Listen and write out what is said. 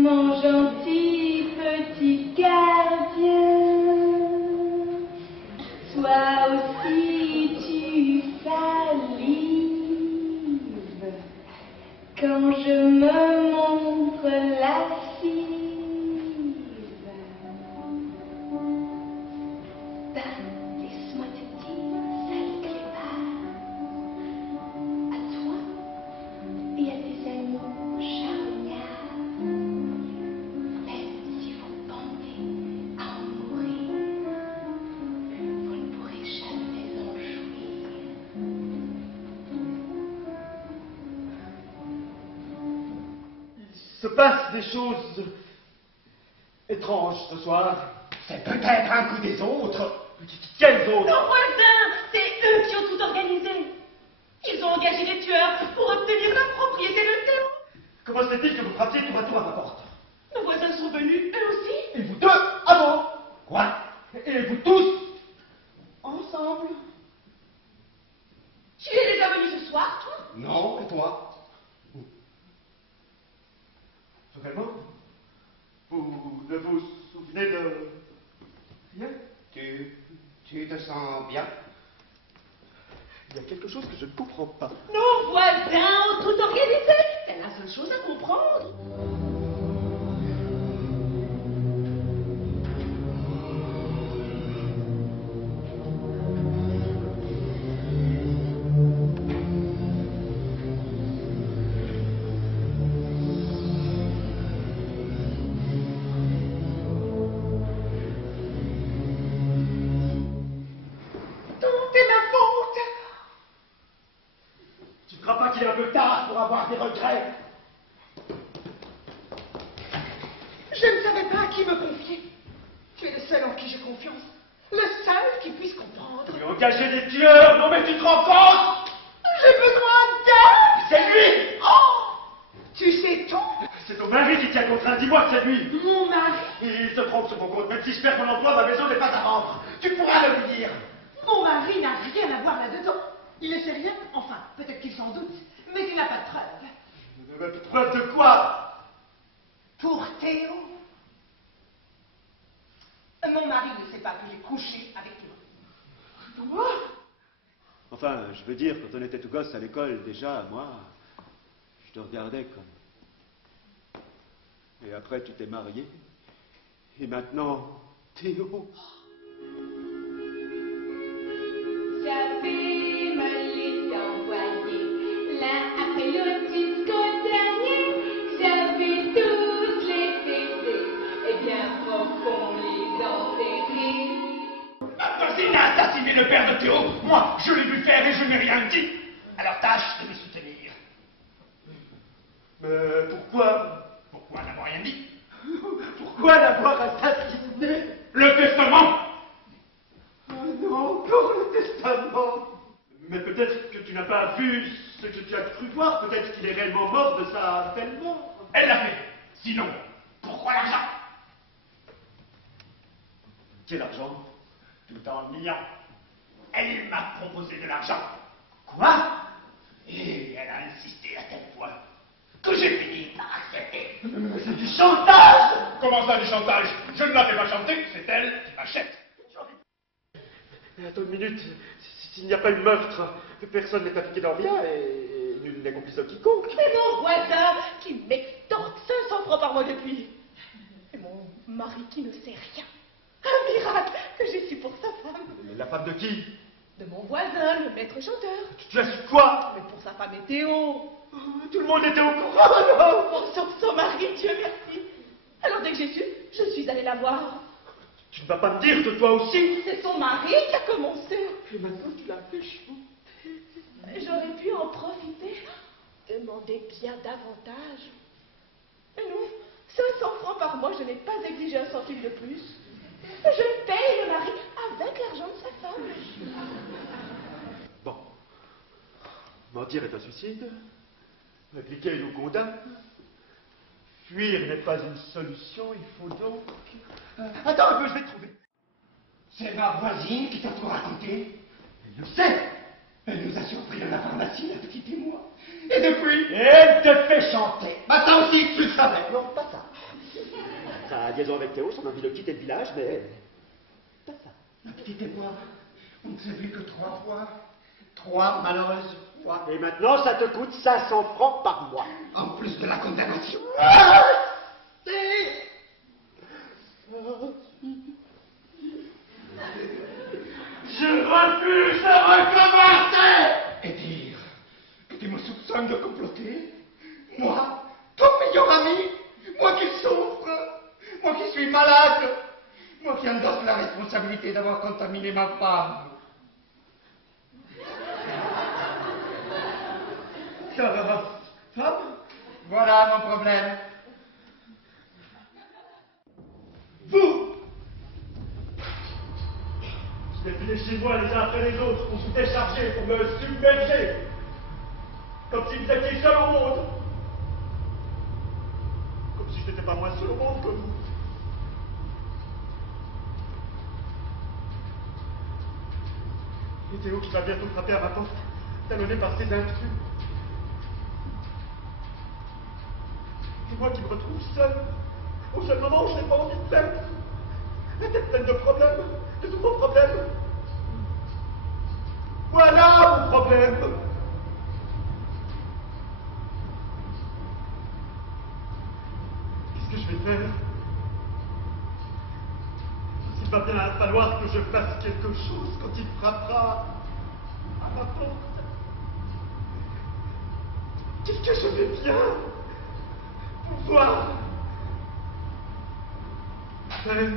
mon gentil petit gardien, toi aussi tu salives quand je me montre lascive. Ben, laisse-moi te dire, sale clébard, à toi et à tes amis charognards, même si vous pendez à en mourir, vous ne pourrez jamais en jouir. Il se passe des choses étranges ce soir. C'est peut-être un coup des autres. Quels autres? Nos voisins, c'est eux qui ont tout organisé. Ils ont engagé des tueurs pour obtenir la propriété de Théo. Comment se fait-il que vous frappiez tour à tour à ma porte? Nos voisins sont venus, eux aussi. Et vous deux, avant? Quoi? Et vous tous? Ensemble? Tu es déjà venu ce soir, toi? Non, et toi? Vraiment? Vous ne vous souvenez de rien? Tu te sens bien? Il y a quelque chose que je ne comprends pas. Nos voisins ont tout organisé. C'est la seule chose à comprendre. Tout est ma faute. Tu ne crois pas qu'il est un peu tard pour avoir des regrets? Je ne savais pas à qui me confier. Tu es le seul en qui j'ai confiance. Le seul qui puisse comprendre. Tu as engagé des tueurs? Non mais tu te rends compte? J'ai besoin d'aide. C'est lui! Oh! Tu sais tout? C'est ton mari qui tient contraint, dis-moi que c'est lui! Mon mari? Il se trompe sur mon compte, même si je perds mon emploi, ma maison n'est pas à vendre. Tu pourras le lui dire. Mon mari n'a rien à voir là-dedans. Il ne sait rien. Enfin, peut-être qu'il s'en doute. Mais il n'a pas de preuve. Preuve de quoi? Pour Théo? Mon mari ne sait pas que j'ai couché avec toi. Quoi? Enfin, je veux dire, quand on était tout gosse à l'école, déjà, moi, je te regardais comme... Et après, tu t'es marié. Et maintenant, Théo... J'avais me les envoyer l'un après l'autre jusqu'au dernier. J'avais toutes les baiser et bien profond les enterrer. Ma voisine a assassiné le père de Théo. Moi, je l'ai vu faire et je n'ai rien dit. Alors tâche de me soutenir. Mais pourquoi? Pourquoi n'avoir rien dit? Pourquoi l'avoir assassiné? Le testament! Oh non, encore le testament! Mais peut-être que tu n'as pas vu ce que tu as cru voir. Peut-être qu'il est réellement mort de sa belle mort. Elle l'a fait. Sinon, pourquoi l'argent? Quel argent? Tout en le niant. Elle m'a proposé de l'argent. Quoi? Et elle a insisté à tel point que j'ai fini par accepter. Mais c'est du chantage! Comment ça, du chantage? Je ne la fais pas chanter, c'est elle qui m'achète. Mais attends une minute. S'il n'y a pas eu meurtre, personne n'est impliqué dans rien et nul n'est complice de quiconque. C'est mon voisin qui m'extorque 500 francs par mois depuis. Et mon mari qui ne sait rien. Un miracle que j'ai su pour sa femme. La femme de qui? De mon voisin, le maître chanteur. Tu as su quoi? Mais pour sa femme et Théo. Tout le monde était au courant alors. Oh, sauf son mari, Dieu merci. Alors dès que j'ai su, je suis allée la voir. Tu ne vas pas me dire que toi aussi? C'est son mari qui a commencé. Et maintenant tu l'as fait chanter. J'aurais pu en profiter. Demander bien davantage. Et non, 500 francs par mois, je n'ai pas exigé un centime de plus. Je paye le mari avec l'argent de sa femme. Bon. Mentir est un suicide. Répliquer nous condamne. Fuir n'est pas une solution, il faut donc... Attends un peu, je vais trouver. C'est ma voisine qui t'a tout raconté. Elle le sait. Elle nous a surpris dans la pharmacie, la petite et moi. Et depuis, Et elle te fait chanter. maintenant aussi, tu le savais. Non, pas ça. la liaison avec Théo, son envie de quitter le village, mais... T'as ça. La petite et moi, on ne s'est vu que 3 fois. 3 malheureuses fois. Et maintenant, ça te coûte 500 francs par mois. En plus de la condamnation. Je refuse de recommencer! Et dire que tu me soupçonnes de comploter? Moi, ton meilleur ami? Moi qui souffre? Moi qui suis malade? Moi qui endosse la responsabilité d'avoir contaminé ma femme? Femme? Voilà mon problème. Vous! Vous êtes venus chez moi les uns après les autres pour vous décharger, pour me submerger. Comme si vous étiez seul au monde. Comme si je n'étais pas moins seul au monde que vous. Et Théo qui va bientôt frapper à ma porte, talonné par ses intrus. Et moi qui me retrouve seul, au seul moment où je n'ai pas envie de perdre. La tête pleine de problèmes, de tous vos problèmes. Voilà mon problème. Qu'est-ce que je vais faire? Il va bien falloir que je fasse quelque chose quand il frappera à ma porte. Qu'est-ce que je vais bien pouvoir faire?